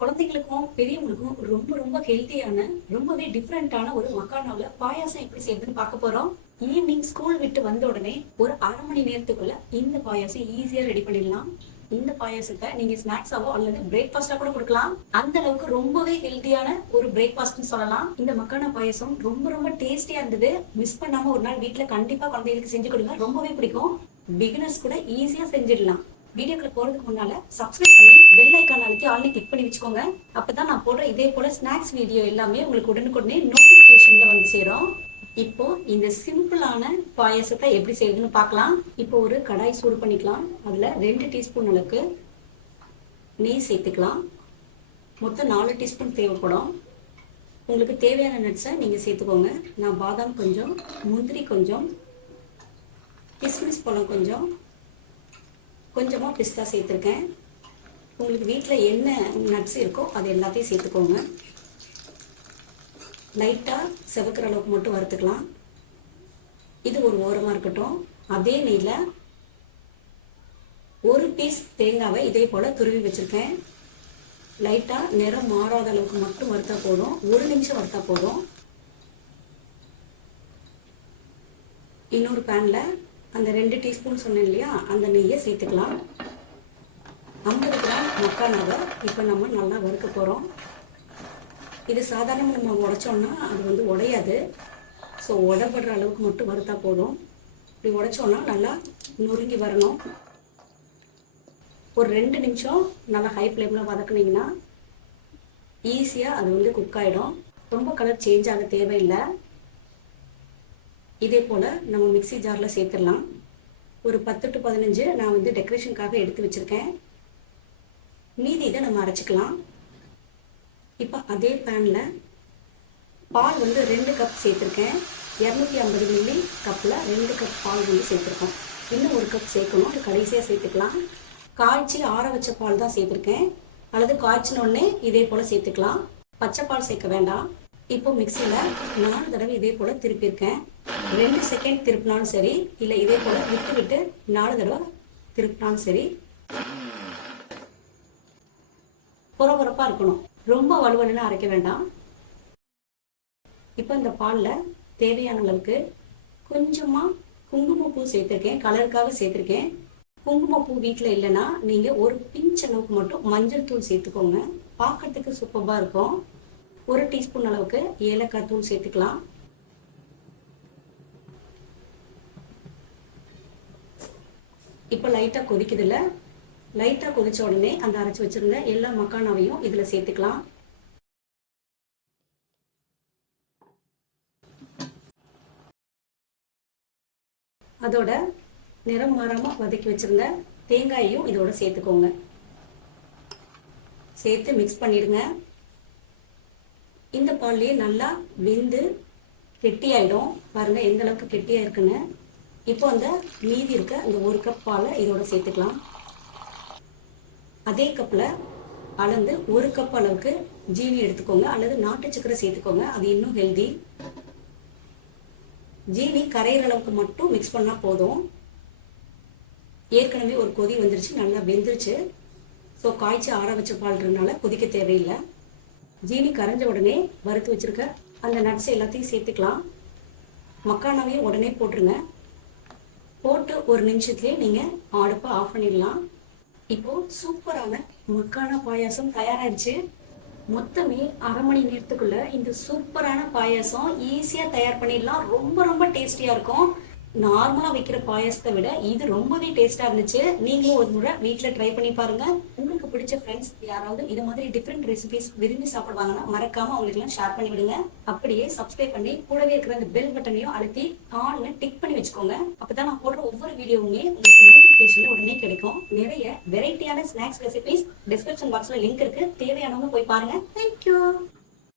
குழந்தைங்களுக்கும் பெரியவங்களுக்கும் ரொம்ப ரொம்ப ஹெல்த்தியான ரொம்பவே டிஃப்ரெண்டான ஒரு மக்கானாவில் பாயாசம் எப்படி செய்யுதுன்னு பார்க்க போகிறோம் ஈவினிங் ஸ்கூல் விட்டு வந்த உடனே ஒரு அரை மணி நேரத்துக்குள்ள இந்த பாயாசம் ஈஸியாக ரெடி பண்ணிடலாம். இந்த பாயாசத்தை நீங்க ஸ்நாக்ஸாவோ அல்லது பிரேக்ஃபாஸ்டா கூட கொடுக்கலாம். அந்த அளவுக்கு ரொம்பவே ஹெல்த்தியான ஒரு பிரேக்ஃபாஸ்ட்னு சொல்லலாம். இந்த மக்கான பாயாசம் ரொம்ப ரொம்ப டேஸ்டியா இருந்தது. மிஸ் பண்ணாம ஒரு நாள் வீட்டுல கண்டிப்பா குழந்தைகளுக்கு செஞ்சு கொடுங்க. ரொம்பவே பிடிக்கும். பிகினர்ஸ் கூட ஈஸியா செஞ்சிடலாம். வீடியோக்குள்ள போறதுக்கு முன்னால சப்ஸ்கிரைப் பண்ணி பெல் ஐக்கான் அழுத்தி ஆல்ரெடி கிளிக் பண்ணி வச்சுக்கோங்க. அப்பதான் நான் போடுற இதே போல ஸ்நாக்ஸ் வீடியோ எல்லாமே உங்களுக்கு உடனுக்குடனே நோட்டிபிகேஷன்ல வந்து சேரும். இப்போ இந்த சிம்பிளான பாயாசத்தை எப்படி செய்யுதுன்னு பார்க்கலாம். இப்போ ஒரு கடாய் சூடு பண்ணிக்கலாம். அதுல ரெண்டு டீஸ்பூன் அளவுக்கு நெய் சேர்த்துக்கலாம். மொத்தம் நாலு டீஸ்பூன் தேவைப்படும். உங்களுக்கு தேவையான நட்ஸை நீங்கள் சேர்த்துக்கோங்க. நான் பாதாம் கொஞ்சம் முந்திரி கொஞ்சம் கிஸ்மிஸ் பழம் கொஞ்சம் கொஞ்சமாக பிஸ்தா சேர்த்துருக்கேன். உங்களுக்கு வீட்டில் என்ன நட்ஸ் இருக்கோ அது எல்லாத்தையும் சேர்த்துக்கோங்க. லைட்டாக செவக்கிற அளவுக்கு மட்டும் வறுத்துக்கலாம். இது ஒரு ஓரமாக இருக்கட்டும். அதே நெய்யில் ஒரு பீஸ் தேங்காவை இதே போல் துருவி வச்சுருக்கேன். லைட்டாக நிறம் மாறாத அளவுக்கு மட்டும் வறுத்தா போதும். ஒரு நிமிஷம் வறுத்தா போதும். இன்னொரு பேனில் அந்த ரெண்டு டீஸ்பூன் சொன்னேன் இல்லையா? அந்த நெய்யை சேர்த்துக்கலாம். ஐம்பது கிராம் மக்கானாவை இப்போ நம்ம நல்லா வறுக்க போகிறோம் இது சாதாரணமாக நம்ம உடைச்சோன்னா அது வந்து உடையாது. ஸோ உடப்படுற அளவுக்கு மட்டும் வறுத்தா போதும். இப்படி உடைச்சோன்னா நல்லா நொறுங்கி வரணும். ஒரு ரெண்டு நிமிஷம் நல்லா ஹை ஃப்ளேமில் வதக்குனீங்கன்னா ஈஸியாக அது வந்து குக் ஆகிடும் ரொம்ப கலர் சேஞ்ச் ஆக தேவையில்லை. இதே போல் நம்ம மிக்ஸி ஜாரில் சேர்த்துடலாம். ஒரு பத்து டு பதினஞ்சு நான் வந்து டெக்கரேஷனுக்காக எடுத்து வச்சுருக்கேன். மீதி இதை நம்ம அரைச்சிக்கலாம். இப்போ அதே பேனில் பால் வந்து ரெண்டு கப் சேர்த்துருக்கேன். இரநூத்தி ஐம்பது மில்லி கப்பில் ரெண்டு கப் பால் வந்து சேர்த்துருக்கோம். இன்னும் ஒரு கப் சேர்க்கணும். அது கடைசியாக சேர்த்துக்கலாம். காய்ச்சி ஆற வச்ச பால் தான் சேர்த்துருக்கேன். அல்லது காய்ச்சினோடனே இதே போல் சேர்த்துக்கலாம். பச்சை பால் சேர்க்க வேண்டாம். இப்போ மிக்சியில் நாலு தடவை இதே போல் திருப்பியிருக்கேன். ரெண்டு செகண்ட் திருப்பினாலும் சரி இல்லை இதே போல் விட்டு விட்டு நாலு தடவை திருப்பினாலும் சரி. பொறப்பொறப்பாக இருக்கணும். ரொம்ப வலுவலுன்னு அரைக்க வேண்டாம். இப்போ இந்த பாலில் தேவையான அளவுக்கு கொஞ்சமாக குங்குமப்பூ சேர்த்துருக்கேன். கலருக்காக சேர்த்துருக்கேன். குங்குமப்பூ வீட்டில் இல்லைன்னா நீங்கள் ஒரு பிஞ்ச் அளவுக்கு மட்டும் மஞ்சள் தூள் சேர்த்துக்கோங்க. பார்க்கறதுக்கு சூப்பராக இருக்கும். ஒரு டீஸ்பூன் அளவுக்கு ஏலக்காய் தூள் சேர்த்துக்கலாம். இப்போ லைட்டாக கொதிக்குதுல்ல லைட்டாக கொதித்த உடனே அந்த அரைச்சி வச்சுருந்த எல்லா மக்கானாவையும் இதில் சேர்த்துக்கலாம். அதோட நிறம் மாறாமல் வதக்கி வச்சுருந்த தேங்காயையும் இதோட சேர்த்துக்கோங்க. சேர்த்து மிக்ஸ் பண்ணிடுங்க. இந்த பால்லையே நல்லா வெந்து கெட்டியாயிடும். பாருங்க எந்த அளவுக்கு கெட்டியா இருக்குன்னு. இப்போ அந்த மீதி இருக்க அந்த ஒரு கப் பாலை இதோட சேர்த்துக்கலாம். அதே கப்பில் அளந்து ஒரு கப் அளவுக்கு ஜீனி எடுத்துக்கோங்க. அல்லது நாட்டு சக்கரை சேர்த்துக்கோங்க. அது இன்னும் ஹெல்தி ஜீனி கரையிற அளவுக்கு மட்டும் மிக்ஸ் பண்ணால் போதும். ஏற்கனவே ஒரு கொதி வந்துருச்சு நல்லா வெந்துருச்சு. ஸோ காய்ச்சி ஆற வச்ச பால்றதுனால கொதிக்க தேவையில்லை. ஜீனி கரைஞ்ச உடனே வறுத்து வச்சிருக்க அந்த நட்ஸ் எல்லாத்தையும் சேர்த்துக்கலாம். மக்கானாவையும் உடனே போட்டுருங்க. போட்டு ஒரு நிமிஷத்துலேயே நீங்கள் அடுப்பை ஆஃப் பண்ணிடலாம். இப்போது சூப்பரான மக்கானா பாயாசம் தயாராகிடுச்சு மொத்தமே அரை மணி நேரத்துக்குள்ளே இந்த சூப்பரான பாயாசம் ஈஸியாக தயார் பண்ணிடலாம். ரொம்ப ரொம்ப டேஸ்டியாக இருக்கும். நார்மலாக வைக்கிற பாயாசத்தை விட இது ரொம்பவே டேஸ்ட்டாக இருந்துச்சு. நீங்களும் ஒரு முறை வீட்டில் ட்ரை பண்ணி பாருங்க. உங்களுக்கு பிடிச்ச ஃப்ரெண்ட்ஸ் யாராவது இது மாதிரி டிஃப்ரெண்ட் ரெசிபிஸ் விரும்பி சாப்பிடுவாங்கன்னா மறக்காம அவங்களுக்குலாம் ஷேர் பண்ணி விடுங்க. அப்படியே சப்ஸ்கிரைப் பண்ணி கூடவே இருக்கிற அந்த பெல் பட்டனையும் அழுத்தி ஆன்ல டிக் பண்ணி வச்சுக்கோங்க. அப்பதான் நான் போடுற ஒவ்வொரு வீடியோவுமே உங்களுக்கு நோட்டிபிகேஷன்ல உடனே கிடைக்கும். நிறைய வெரைட்டியான ஸ்நாக்ஸ் ரெசிபிஸ் டிஸ்கிரிப்ஷன் பாக்ஸ்ல லிங்க் இருக்கு. தேவையானவங்க போய் பாருங்க. தேங்க்யூ